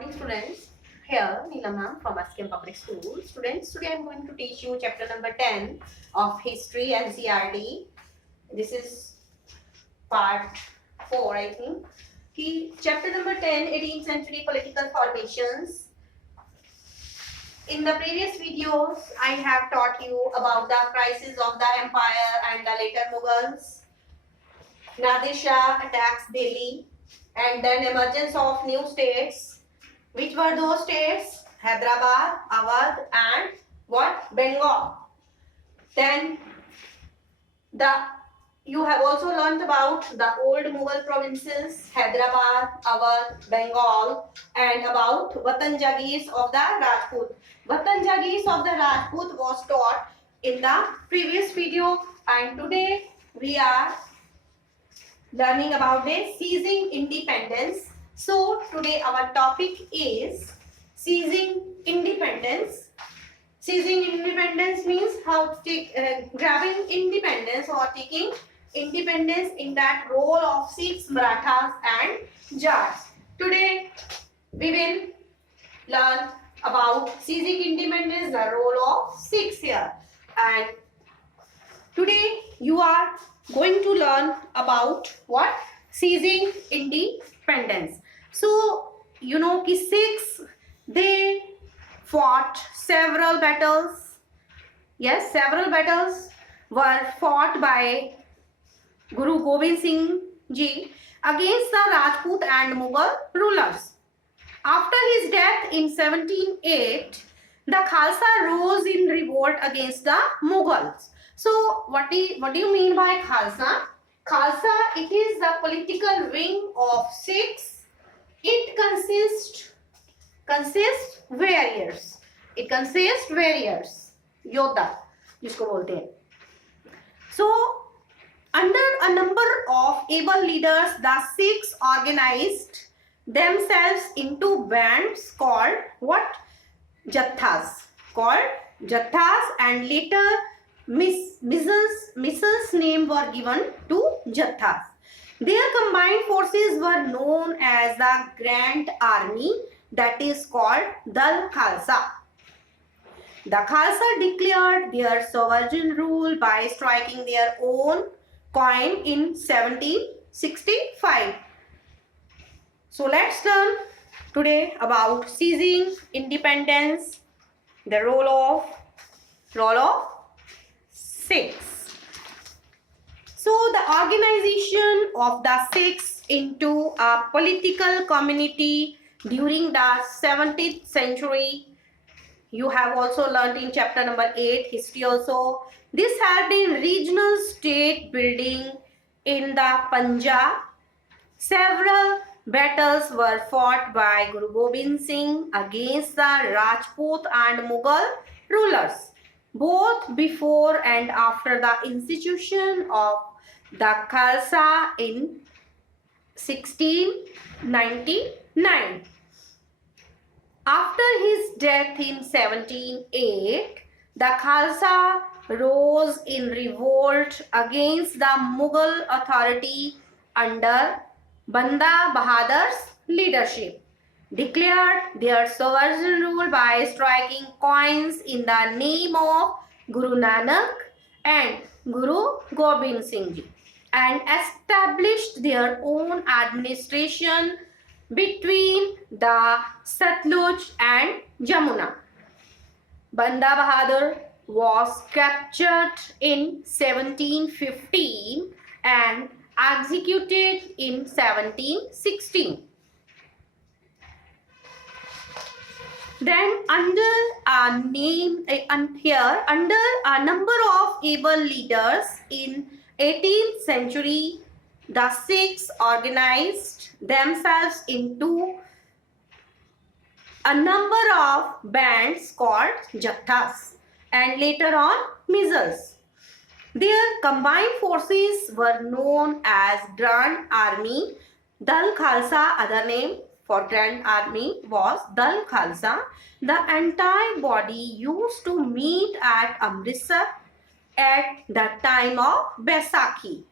Morning students, here Neela ma'am from SKM Public School. Students, today I am going to teach you chapter number 10 of History and CRT. This is part 4 I think. Chapter number 10, 18th century political formations. In the previous videos, I have taught you about the crisis of the empire and the later Mughals. Nadir Shah attacks Delhi and then emergence of new states. Which were those states? Hyderabad, Awadh and what? Bengal. Then you have also learnt about the old Mughal provinces, Hyderabad, Awadh, Bengal, and about Watan Jagirs of the Rajput. Watan Jagirs of the Rajput was taught in the previous video, and today we are learning about the seizing independence. So today our topic is seizing independence. Seizing independence means how grabbing independence or taking independence in that role of Sikhs, Marathas and Jats. Today we will learn about seizing independence, the role of Sikhs here. And today you are going to learn about what? Seizing independence. So, you know, Sikhs, they fought several battles. Yes, several battles were fought by Guru Gobind Singh Ji against the Rajput and Mughal rulers. After his death in 1708, the Khalsa rose in revolt against the Mughals. So, what do you mean by Khalsa? Khalsa, it is the political wing of Sikhs. It consists warriors. It consists warriors. Yodha, जिसको बोलते हैं. So, under a number of able leaders, the Sikhs organized themselves into bands called what? Jathas. Called Jathas, and later missiles name were given to Jathas. Their combined forces were known as the Grand Army, that is called Dal Khalsa. The Khalsa declared their sovereign rule by striking their own coin in 1765. So let's learn today about seizing independence, the role of Sikhs. So the organization of the Sikhs into a political community during the 17th century. You have also learnt in chapter number 8, history also. This had been regional state building in the Punjab. Several battles were fought by Guru Gobind Singh against the Rajput and Mughal rulers, both before and after the institution of the Khalsa in 1699. After his death in 1708, the Khalsa rose in revolt against the Mughal authority under Banda Bahadur's leadership, declared their sovereign rule by striking coins in the name of Guru Nanak and Guru Gobind Singh Ji, and established their own administration between the Satluj and Jamuna. Banda Bahadur was captured in 1715 and executed in 1716. Then under a number of able leaders in 18th century, the Sikhs organized themselves into a number of bands called Jathas and later on missiles. Their combined forces were known as Grand Army. Dal Khalsa, other name for Grand Army, was Dal Khalsa. The entire body used to meet at Amritsar at the time of Baisakhi.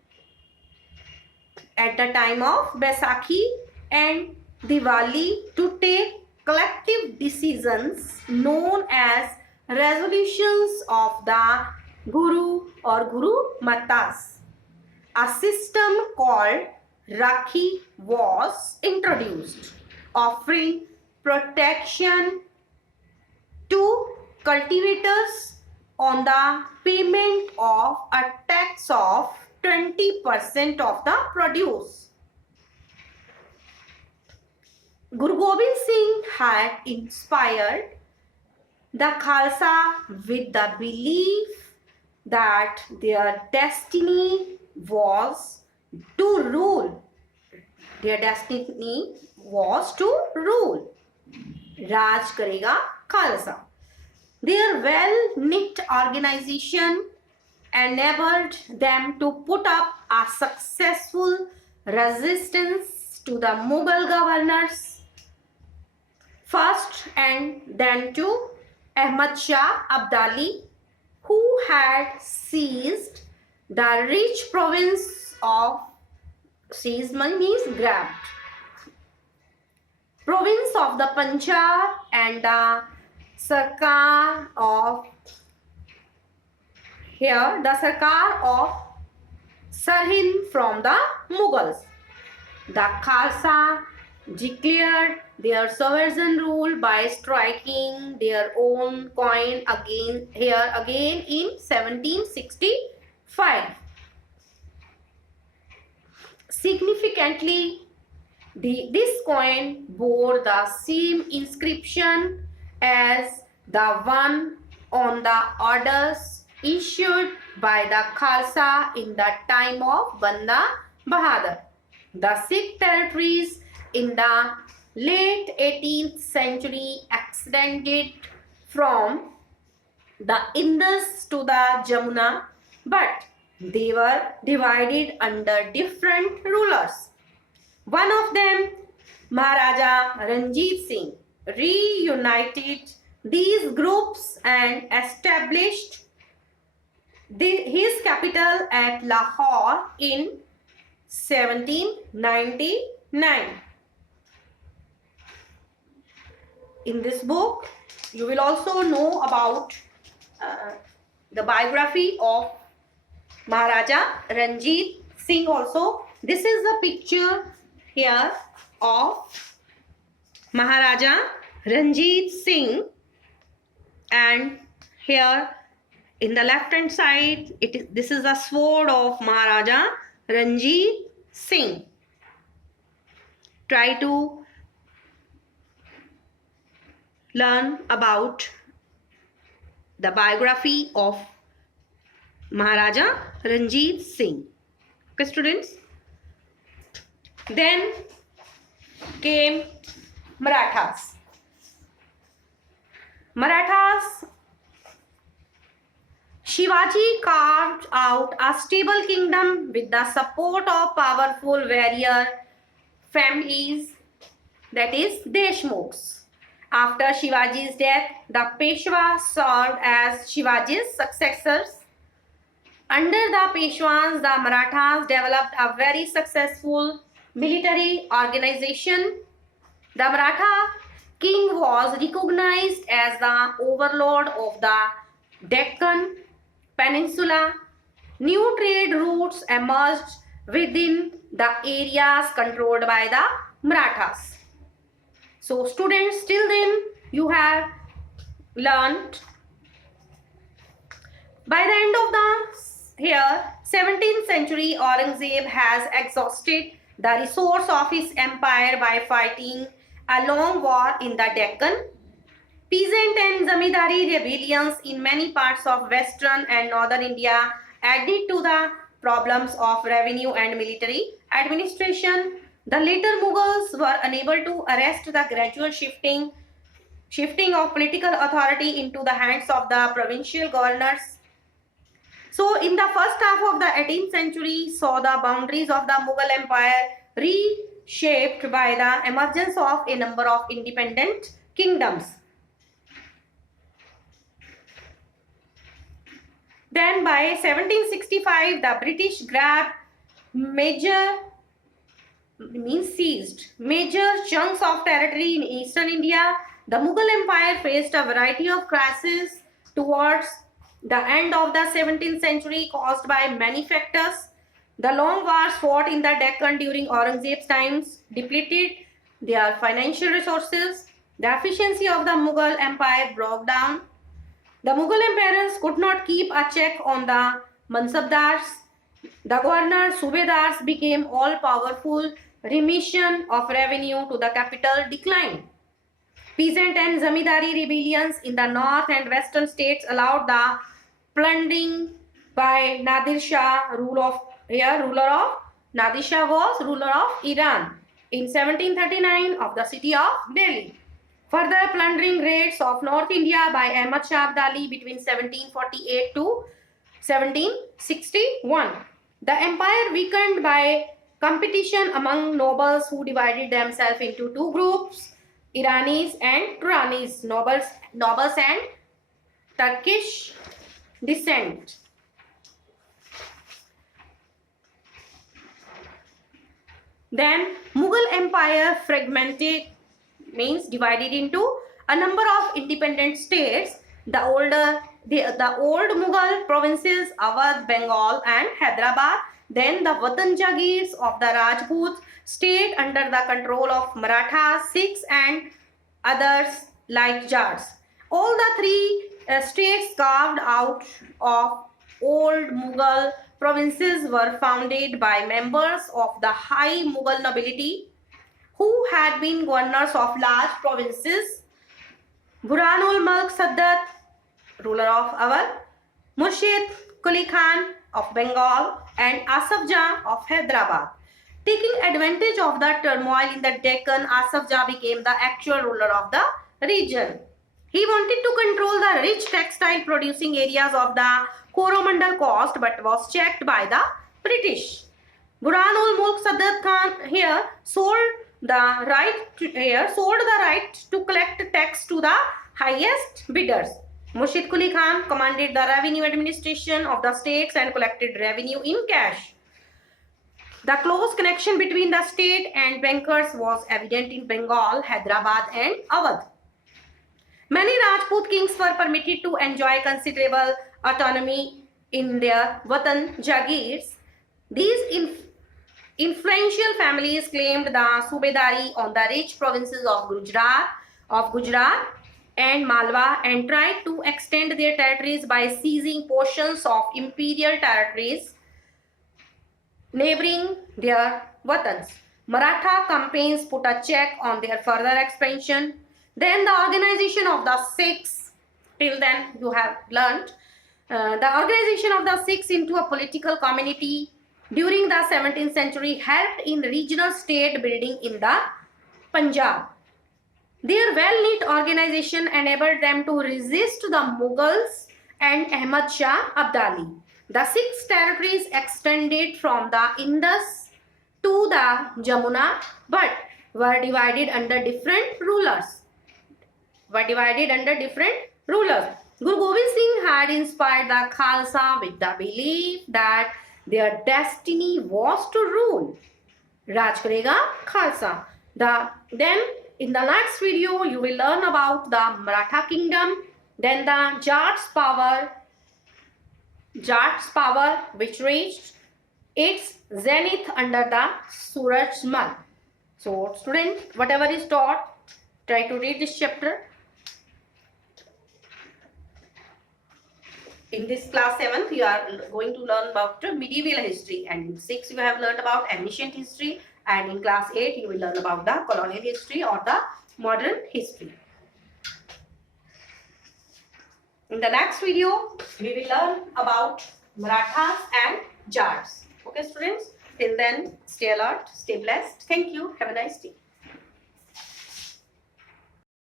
And Diwali to take collective decisions known as resolutions of the Guru or Guru Matas. A system called Rakhi was introduced, offering protection to cultivators on the payment of a tax of 20% of the produce. Guru Gobind Singh had inspired the Khalsa with the belief that their destiny was to rule. Their destiny was to rule. Raj karega Khalsa. Their well-knit organization enabled them to put up a successful resistance to the Mughal governors first and then to Ahmad Shah Abdali, who had seized the rich province of means grabbed province of the Punjab and the Sarkar of Sirhind from the Mughals. The Khalsa declared their sovereign rule by striking their own coin again in 1765. Significantly, this coin bore the same inscription as the one on the orders issued by the Khalsa in the time of Banda Bahadur. The Sikh territories in the late 18th century extended from the Indus to the Jamuna, but they were divided under different rulers. One of them, Maharaja Ranjit Singh, reunited these groups and established his capital at Lahore in 1799. In this book, you will also know about the biography of Maharaja Ranjit Singh also. This is a picture here of Maharaja Ranjit Singh, and here in the left hand side this is a sword of Maharaja Ranjit Singh. Try to learn about the biography of Maharaja Ranjit Singh. Okay, students. Then came Marathas. Shivaji carved out a stable kingdom with the support of powerful warrior families, that is Deshmukhs. After Shivaji's death, the Peshwa served as Shivaji's successors. Under the Peshwas, the Marathas developed a very successful military organization. The Maratha king was recognized as the overlord of the Deccan Peninsula. New trade routes emerged within the areas controlled by the Marathas. So students, till then you have learnt. By the end of the 17th century, Aurangzeb has exhausted the resource of his empire by fighting a long war in the Deccan. Peasant and zamindari rebellions in many parts of western and northern India added to the problems of revenue and military administration. The later Mughals were unable to arrest the gradual shifting of political authority into the hands of the provincial governors. So, in the first half of the 18th century, saw the boundaries of the Mughal Empire reshaped by the emergence of a number of independent kingdoms. Then, by 1765, the British grabbed major means seized major chunks of territory in eastern India. The Mughal Empire faced a variety of crises towards the end of the 17th century caused by many factors. The long wars fought in the Deccan during Aurangzeb's times depleted their financial resources. The efficiency of the Mughal Empire broke down. The Mughal emperors could not keep a check on the Mansabdars. The governors, Subedars became all-powerful. Remission of revenue to the capital declined. Peasant and zamindari rebellions in the north and western states allowed the plundering by Nadir Shah, Nadir Shah was ruler of Iran in 1739 of the city of Delhi. Further plundering raids of North India by Ahmad Shah Abdali between 1748 to 1761. The empire weakened by competition among nobles who divided themselves into two groups, Iranis and Turanis, nobles and Turkish descent. Then Mughal Empire fragmented, means divided into a number of independent states. The old Mughal provinces, Awadh, Bengal and Hyderabad. Then the Watan Jagirs of the Rajputs stayed under the control of Marathas, Sikhs and others like Jats. All the three states carved out of old Mughal provinces were founded by members of the high Mughal nobility who had been governors of large provinces. Burhanul Mulk Saddat, ruler of Awadh, Murshid Quli Khan of Bengal and Asaf Jah of Hyderabad. Taking advantage of the turmoil in the Deccan, Asaf Jah became the actual ruler of the region. He wanted to control the rich textile producing areas of the Coromandel coast but was checked by the British. Burhanul Mulk Saddat Khan here sold the right to collect tax to the highest bidders. Murshid Quli Khan commanded the revenue administration of the states and collected revenue in cash. The close connection between the state and bankers was evident in Bengal, Hyderabad and Awadh. Many Rajput kings were permitted to enjoy considerable autonomy in their Watan Jagirs. These influential families claimed the Subedari on the rich provinces of Gujarat and Malwa and tried to extend their territories by seizing portions of imperial territories neighboring their Watans. Maratha campaigns put a check on their further expansion. Then the organization of the Sikhs, till then you have learnt, the organization of the Sikhs into a political community during the 17th century helped in regional state building in the Punjab. Their well-knit organization enabled them to resist the Mughals and Ahmad Shah Abdali. The Sikhs' territories extended from the Indus to the Jamuna but were divided under different rulers. Guru Gobind Singh had inspired the Khalsa with the belief that their destiny was to rule. Raj Karega Khalsa. Then in the next video you will learn about the Maratha kingdom, then the Jats power which reached its zenith under the Suraj Mal. So student, whatever is taught, try to read this chapter. In this class 7, we are going to learn about medieval history, and in 6 you have learned about ancient history, and in class 8 you will learn about the colonial history or the modern history. In the next video, we will learn about Marathas and Jats. Okay students, till then stay alert, stay blessed. Thank you. Have a nice day.